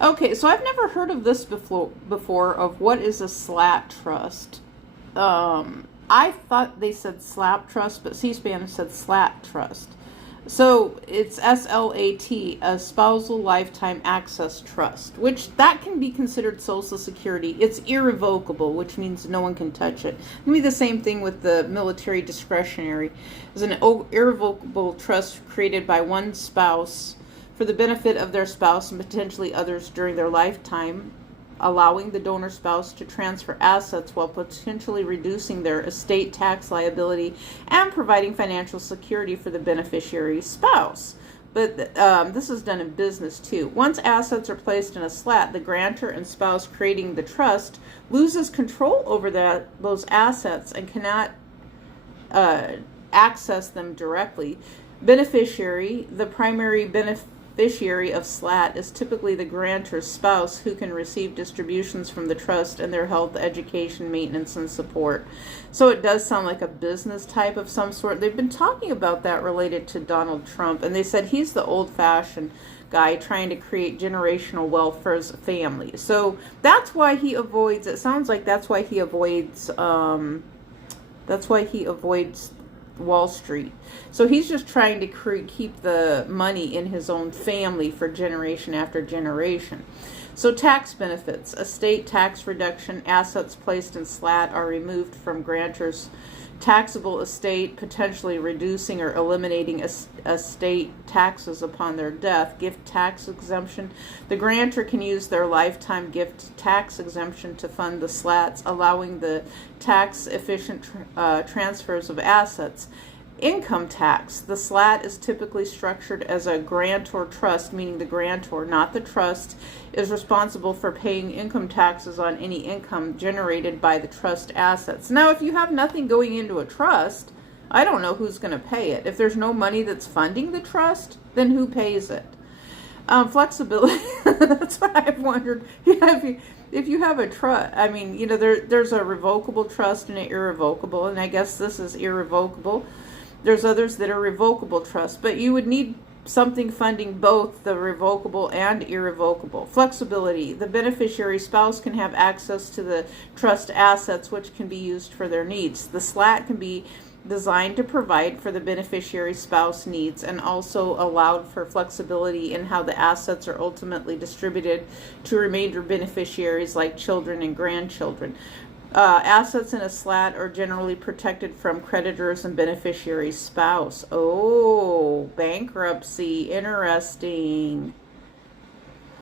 Okay, so I've never heard of this before of what is a slat trust. I thought they said slap trust, but C-SPAN said slat trust. So it's SLAT, a spousal lifetime access trust, which that can be considered Social Security. It's irrevocable, which means no one can touch it. It'll be the same thing with the military discretionary. It's an irrevocable trust created by one spouse for the benefit of their spouse and potentially others during their lifetime, allowing the donor spouse to transfer assets while potentially reducing their estate tax liability and providing financial security for the beneficiary spouse. But this is done in business too. Once assets are placed in a slat, the grantor and spouse creating the trust loses control over those assets and cannot access them directly. Beneficiary, the primary beneficiary of SLAT is typically the grantor's spouse, who can receive distributions from the trust and their health, education, maintenance, and support. So it does sound like a business type of some sort. They've been talking about that related to Donald Trump, and they said he's the old-fashioned guy trying to create generational wealth for his family. So that's why he avoids, it sounds like that's why he avoids Wall Street. So he's just trying to keep the money in his own family for generation after generation. So tax benefits, estate tax reduction, assets placed in SLAT are removed from grantor's taxable estate, potentially reducing or eliminating estate taxes upon their death. Gift tax exemption. The grantor can use their lifetime gift tax exemption to fund the SLATs, allowing the tax-efficient transfers of assets. Income tax. The SLAT is typically structured as a grantor trust, meaning the grantor, not the trust, is responsible for paying income taxes on any income generated by the trust assets. Now, if you have nothing going into a trust, I don't know who's going to pay it. If there's no money that's funding the trust, then who pays it? Flexibility. That's what I've wondered. If you have a trust, I mean, there's a revocable trust and an irrevocable, and I guess this is irrevocable. There's others that are revocable trusts, but you would need something funding both the revocable and irrevocable. Flexibility. The beneficiary spouse can have access to the trust assets, which can be used for their needs. The SLAT can be designed to provide for the beneficiary spouse needs and also allowed for flexibility in how the assets are ultimately distributed to remainder beneficiaries like children and grandchildren. Assets in a SLAT are generally protected from creditors and beneficiary spouse. Oh, bankruptcy. Interesting.